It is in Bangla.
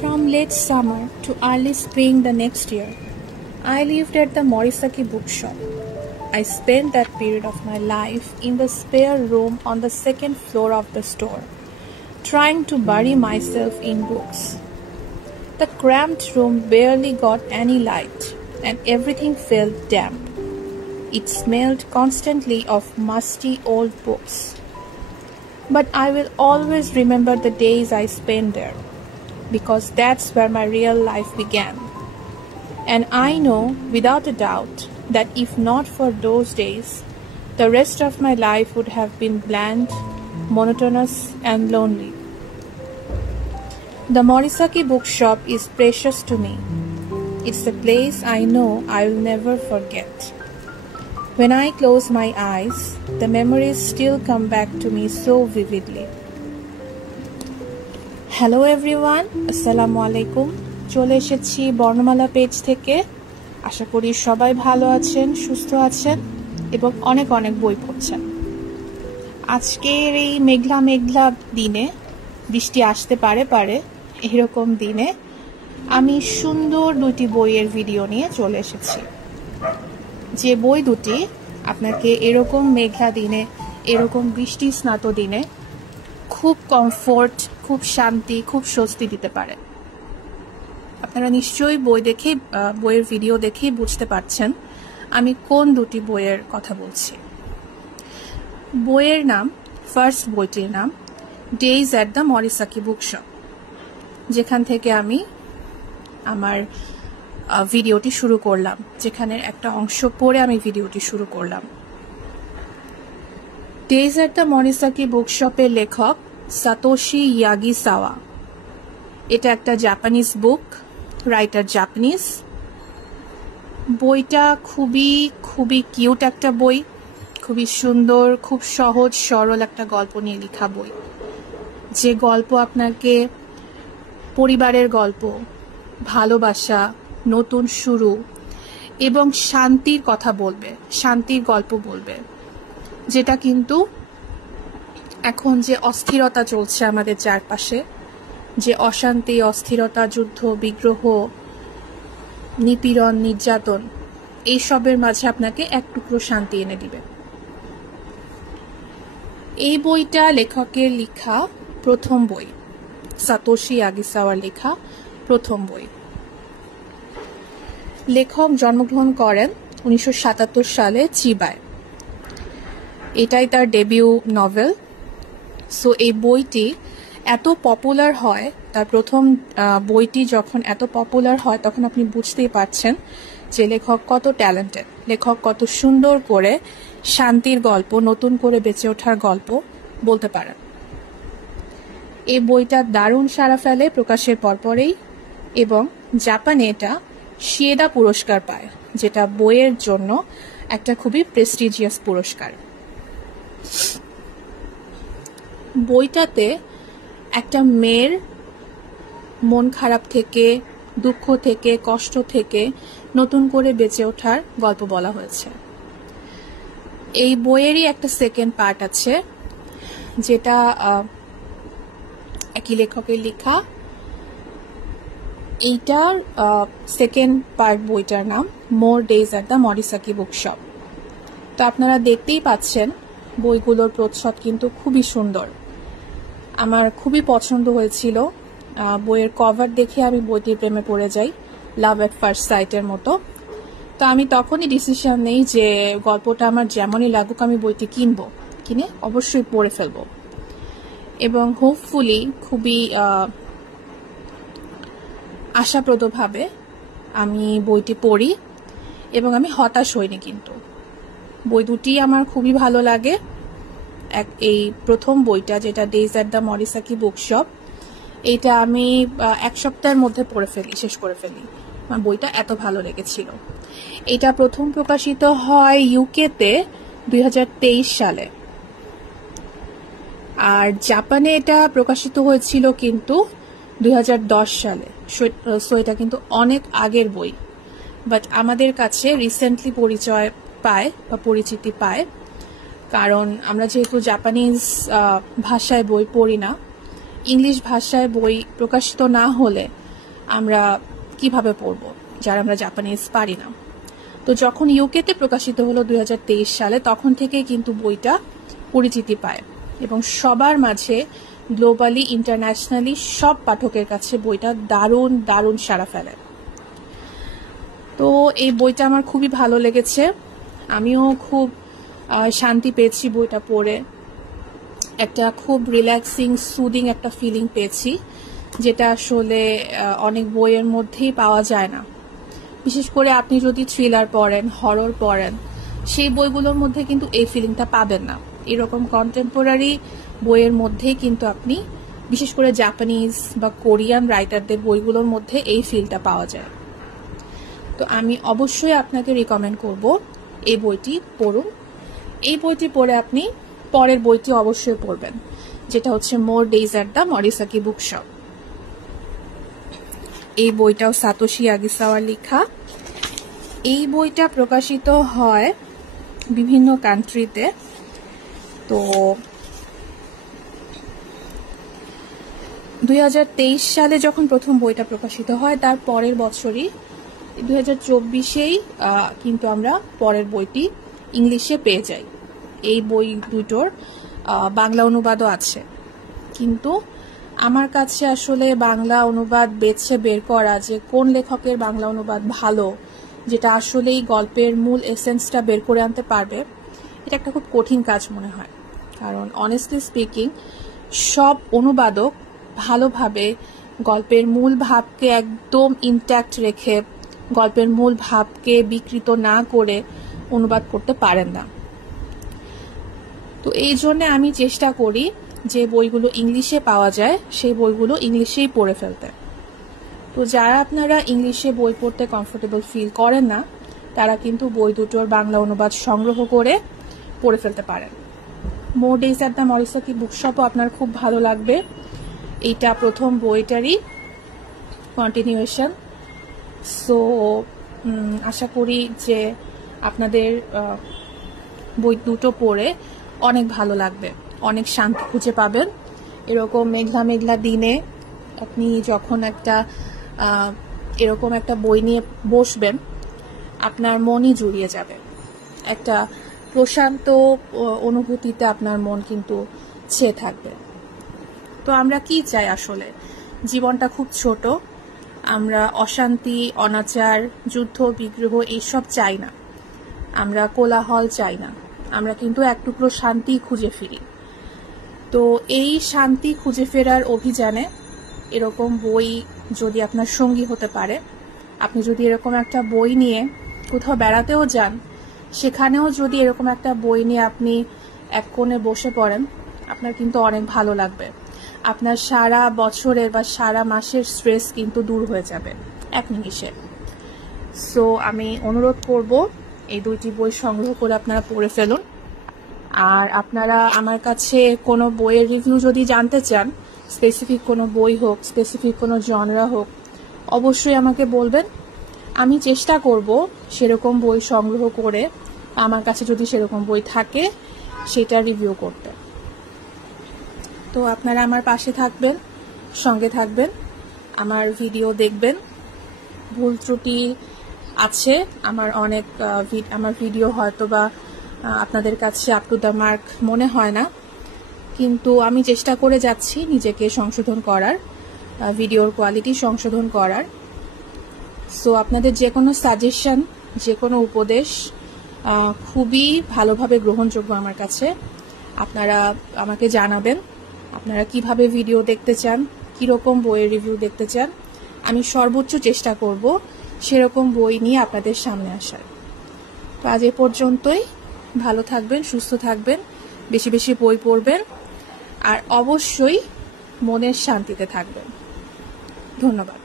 From late summer to early spring the next year, I lived at the Morisaki bookshop. I spent that period of my life in the spare room on the second floor of the store, trying to bury myself in books. The cramped room barely got any light, and everything felt damp. It smelled constantly of musty old books. But I will always remember the days I spent there, because that's where my real life began. And I know without a doubt that if not for those days, the rest of my life would have been bland, monotonous, and lonely. The Morisaki bookshop is precious to me. It's a place I know I will never forget. When I close my eyes, the memories still come back to me so vividly. Hello everyone, Assalamu alaikum. চলে এসেছি বর্ণমালা পেজ থেকে। আশা করি সবাই ভালো আছেন, সুস্থ আছেন এবং অনেক অনেক বই পড়ছেন। আজকের এই মেঘলা মেঘলা দিনে, বৃষ্টি আসতে পারে এরকম দিনে আমি সুন্দর দুটি বইয়ের ভিডিও নিয়ে চলে এসেছি। যে বই দুটি আপনাকে এরকম মেঘলা দিনে, এরকম বৃষ্টি স্নাত দিনে খুব কমফোর্ট, খুব শান্তি, খুব স্বস্তি দিতে পারে। আপনারা নিশ্চয়ই বইয়ের ভিডিও দেখেই বুঝতে পারছেন আমি কোন দুটি বইয়ের কথা বলছি। বইয়ের নাম, ফার্স্ট বইটির নাম ডেইজ অ্যাট দ্য মরিসাকি বুকশপ, যেখান থেকে আমি আমার ভিডিওটি শুরু করলাম, যেখানে একটা অংশ পড়ে আমি ভিডিওটি শুরু করলাম। ডেইজ অ্যাট দ্য মরিসাকি বুকশপের লেখক সাতোশি ইয়াগিসাওয়া। এটা একটা জাপানিজ বুক, রাইটার জাপানিজ। বইটা খুবই খুবই কিউট একটা বই, খুবই সুন্দর, খুব সহজ সরল একটা গল্প নিয়ে লেখা বই। যে গল্প আপনাকে পরিবারের গল্প, ভালোবাসা, নতুন শুরু এবং শান্তির কথা বলবে, শান্তির গল্প বলবে, যেটা কিন্তু এখন যে অস্থিরতা চলছে আমাদের চারপাশে, যে অশান্তি, অস্থিরতা, যুদ্ধ, বিগ্রহ, নিপীড়ন, নির্যাতন, এইসবের মাঝে আপনাকে এক টুকরো শান্তি এনে দিবে। এই বইটা লেখকের লেখা প্রথম বই, সাতোশি ইয়াগিসাওয়ার লেখা প্রথম বই। লেখক জন্মগ্রহণ করেন 1977 সালে চিবায়। এটাই তার ডেবিউ নভেল। সো এই বইটি এত পপুলার হয়, তার প্রথম বইটি যখন এত পপুলার হয় তখন আপনি বুঝতেই পারছেন যে লেখক কত ট্যালেন্টেড, লেখক কত সুন্দর করে শান্তির গল্প, নতুন করে বেঁচে ওঠার গল্প বলতে পারেন। এই বইটা দারুণ সাড়া ফেলে প্রকাশের পরপরেই, এবং জাপানে এটা শিয়েদা পুরস্কার পায়, যেটা বইয়ের জন্য একটা খুবই প্রেস্টিজিয়াস পুরস্কার। বইটাতে একটা মেয়ের মন খারাপ থেকে, দুঃখ থেকে, কষ্ট থেকে নতুন করে বেঁচে ওঠার গল্প বলা হয়েছে। এই বইয়েরই একটা সেকেন্ড পার্ট আছে, যেটা একই লেখকের লেখা। এইটার সেকেন্ড পার্ট বইটার নাম মোর ডেইজ অ্যাট দ্য মরিসাকি বুকশপ। তো আপনারা দেখতেই পাচ্ছেন বইগুলোর প্রচ্ছদ কিন্তু খুবই সুন্দর, আমার খুবই পছন্দ হয়েছিল। বইয়ের কভার দেখে আমি বইটির প্রেমে পড়ে যাই, লাভ এট ফার্স্ট সাইটের মতো। তো আমি তখনই ডিসিশন নেই যে গল্পটা আমার যেমনই লাগুক আমি বইটি কিনে অবশ্যই পড়ে ফেলব, এবং হোপফুলি খুবই আশাপ্রদভাবে আমি বইটি পড়ি, এবং আমি হতাশ হইনি। কিন্তু বই দুটি আমার খুবই ভালো লাগে। এই প্রথম বইটা, যেটা ডেইজ অ্যাট দ্য মরিসাকি বুকশপ, এইটা আমি এক সপ্তাহের মধ্যে শেষ করে ফেলি। আমার বইটা এত ভালো লেগেছিল। এটা প্রথম প্রকাশিত হয় ইউকেতে 2023 সালে, আর জাপানে এটা প্রকাশিত হয়েছিল কিন্তু 2010 সালে। সো এটা কিন্তু অনেক আগের বই, বাট আমাদের কাছে রিসেন্টলি পরিচয় পায় বা পরিচিতি পায়, কারণ আমরা যেহেতু জাপানিজ ভাষায় বই পড়ি না, ইংলিশ ভাষায় বই প্রকাশিত না হলে আমরা কিভাবে পড়ব যারা আমরা জাপানিজ পারি না। তো যখন ইউকেতে প্রকাশিত হলো 2023 সালে, তখন থেকে কিন্তু বইটা পরিচিতি পায় এবং সবার মাঝে গ্লোবালি ইন্টারন্যাশনালি সব পাঠকের কাছে বইটা দারুণ দারুণ সাড়া ফেলে। তো এই বইটা আমার খুবই ভালো লেগেছে, আমিও খুব শান্তি পেয়েছি বইটা পড়ে, একটা খুব রিল্যাক্সিং সুদিং একটা ফিলিং পেয়েছি, যেটা আসলে অনেক বইয়ের মধ্যেই পাওয়া যায় না। বিশেষ করে আপনি যদি থ্রিলার পড়েন, হরর পড়েন, সেই বইগুলোর মধ্যে কিন্তু এই ফিলিংটা পাবেন না। এরকম কন্টেম্পোরারি বইয়ের মধ্যেই কিন্তু আপনি, বিশেষ করে জাপানিজ বা কোরিয়ান রাইটারদের বইগুলোর মধ্যে এই ফিলটা পাওয়া যায়। তো আমি অবশ্যই আপনাকে রিকমেন্ড করব এই বইটি পড়ুন। এই বইটি পড়ে আপনি পরের বইটি অবশ্যই পড়বেন, যেটা হচ্ছে মোর ডেইজ অ্যাট দ্য মরিসাকি বুকশপ। এই বইটাও সাতোশি আগিসাওয়ার লেখা। এই বইটা প্রকাশিত হয় বিভিন্ন কান্ট্রিতে। তো 2023 সালে যখন প্রথম বইটা প্রকাশিত হয়, তার পরের বছরই 2024-এই কিন্তু আমরা পরের বইটি ইংলিশে পেয়ে যাই। এই বই দুটোর বাংলা অনুবাদও আছে, কিন্তু আমার কাছে আসলে বাংলা অনুবাদ বেছে বের করা যে কোন লেখকের বাংলা অনুবাদ ভালো, যেটা আসলেই গল্পের মূল এসেন্সটা বের করে আনতে পারবে, এটা একটা খুব কঠিন কাজ মনে হয়। কারণ অনেস্টলি স্পিকিং, সব অনুবাদক ভালোভাবে গল্পের মূল ভাবকে একদম ইনট্যাক্ট রেখে, গল্পের মূল ভাবকে বিকৃত না করে অনুবাদ করতে পারেন না। তো এই জন্য আমি চেষ্টা করি যে বইগুলো ইংলিশে পাওয়া যায় সেই বইগুলো ইংলিশেই পড়ে ফেলতে। তো যারা আপনারা ইংলিশে বই পড়তে কমফোর্টেবল ফিল করেন না, তারা কিন্তু বই দুটোর বাংলা অনুবাদ সংগ্রহ করে পড়ে ফেলতে পারেন। মোর ডেইজ অ্যাট দ্য মরিসাকি বুকশপও আপনার খুব ভালো লাগবে। এইটা প্রথম বইটারই কন্টিনিউয়েশন। সো আশা করি যে আপনাদের বই দুটো পড়ে অনেক ভালো লাগবে, অনেক শান্তি খুঁজে পাবেন। এরকম মেঘলা মেঘলা দিনে আপনি যখন এরকম একটা বই নিয়ে বসবেন, আপনার মনই জুড়িয়ে যাবে, একটা প্রশান্ত অনুভূতিতে আপনার মন কিন্তু ছেয়ে থাকবে। তো আমরা কি চাই আসলে? জীবনটা খুব ছোট, আমরা অশান্তি, অনাচার, যুদ্ধ, বিগ্রহ এইসব চাই না, আমরা কোলাহল চাই না, আমরা কিন্তু এক টুকরো শান্তি খুঁজে ফিরি। তো এই শান্তি খুঁজে ফেরার অভিযানে এরকম বই যদি আপনার সঙ্গী হতে পারে, আপনি যদি এরকম একটা বই নিয়ে কোথাও বেড়াতেও যান, সেখানেও যদি এরকম একটা বই নিয়ে আপনি এক কোণে বসে পড়েন, আপনার কিন্তু অনেক ভালো লাগবে। আপনার সারা বছরের বা সারা মাসের স্ট্রেস কিন্তু দূর হয়ে যাবে এক নিমিষে। সো আমি অনুরোধ করব এই দুইটি বই সংগ্রহ করে আপনারা পড়ে ফেলুন। আর আপনারা আমার কাছে কোনো বইয়ের রিভিউ যদি জানতে চান, স্পেসিফিক কোনো বই হোক, স্পেসিফিক কোনো জনরা হোক, অবশ্যই আমাকে বলবেন। আমি চেষ্টা করব সেরকম বই সংগ্রহ করে, আমার কাছে যদি সেরকম বই থাকে, সেটা রিভিউ করতে। তো আপনারা আমার পাশে থাকবেন, সঙ্গে থাকবেন, আমার ভিডিও দেখবেন। ভুল ত্রুটি আছে, আমার ভিডিও হয়তো বা আপনাদের কাছে আপ টু দ্য মার্ক মনে হয় না, কিন্তু আমি চেষ্টা করে যাচ্ছি নিজেকে সংশোধন করার, ভিডিওর কোয়ালিটি সংশোধন করার। সো আপনাদের যে কোনো সাজেশন, যে কোনো উপদেশ খুবই ভালোভাবে গ্রহণযোগ্য আমার কাছে। আপনারা আমাকে জানাবেন আপনারা কিভাবে ভিডিও দেখতে চান, কীরকম বইয়ের রিভিউ দেখতে চান। আমি সর্বোচ্চ চেষ্টা করব সেরকম বই নিয়ে আপনাদের সামনে আসার। তো আজ এ পর্যন্তই। ভালো থাকবেন, সুস্থ থাকবেন, বেশি বেশি বই পড়বেন, আর অবশ্যই মনের শান্তিতে থাকবেন। ধন্যবাদ।